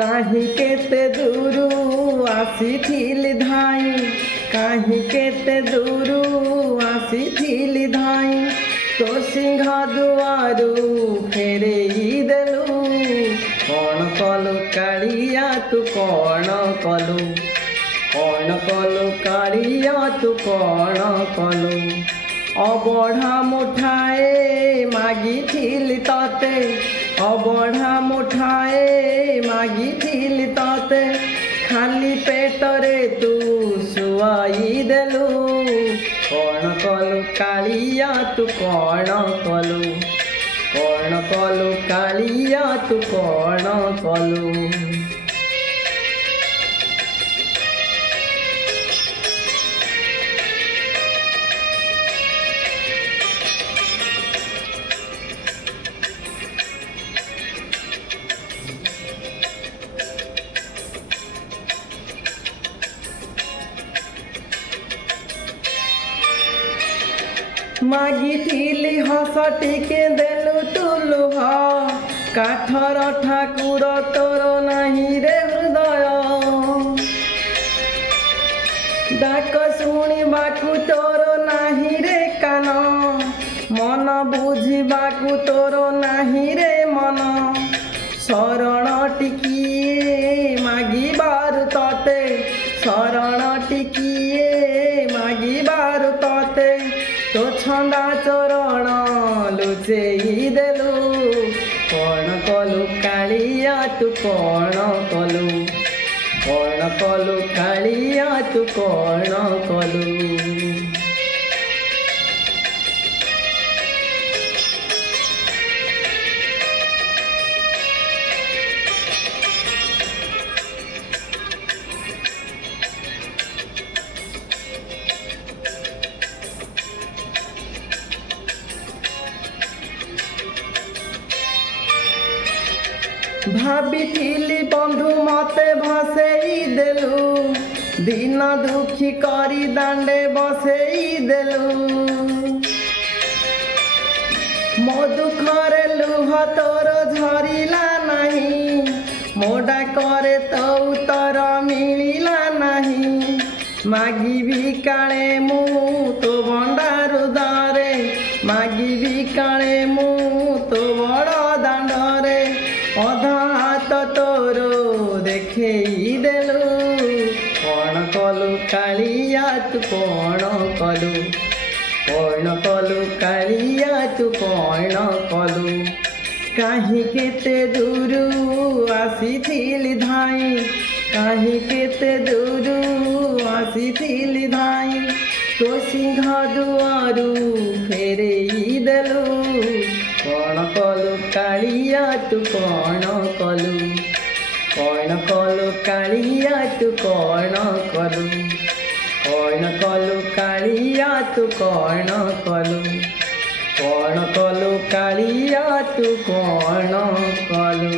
काहे केते दूरू आसीथिली धाई काहे केते दूरू आसीथिली धाई तो सिंह दुआरू फेरेई देलु कौन कलु कालिया तू कौन कलु कालिया तू कौन कलु अबढ़ा मुठाए मागिथिली तते अबढ़ा मुठाए मागिथिली तते खाली पेटरे तू सुआई देलु कौन कलु कालिया तू कौन कलु कालिया तू कौन कलु। मागिथिली हस टिके देलु तुलु काठर ठाकुर तोर नाही रे हृदय डाक शुणिबाकु तोर नाही रे कान मन बुझिबाकु तोर नाही रे मन शरण टिकिए मागिबारु तते शरण टिकिए मागिबारु तते तो छंदा चरण लुचेई देलु कौन कलु कालिया तू कौन कलु कालिया तू कौन कलु। भाविथिली बंधु मते भसेई देलु दिन दुखी करी दांडे बसेई देलु मो दुखरे लुह तोर झरिला नहीं मो डाकरे तो उत्तर मिलिला नहीं मागिबी काले मु तो भंडारु दारे मागिबी काले मु तो बड़ दांडरे अधा हाथ तोर देखेई देलु कौन कलु कालिया तू कौन कलु कालिया तू कौन कलु काहे केते दूरू आसीथिली धाई काहे केते दूरू आसीथिली धाई तो सिंह दुआरू फेरेई देलु कौन कलु कालिया तू कौन कलु कालिया तू कौन कलु कालिया तू कौन कलु कालिया तू कौन कलु।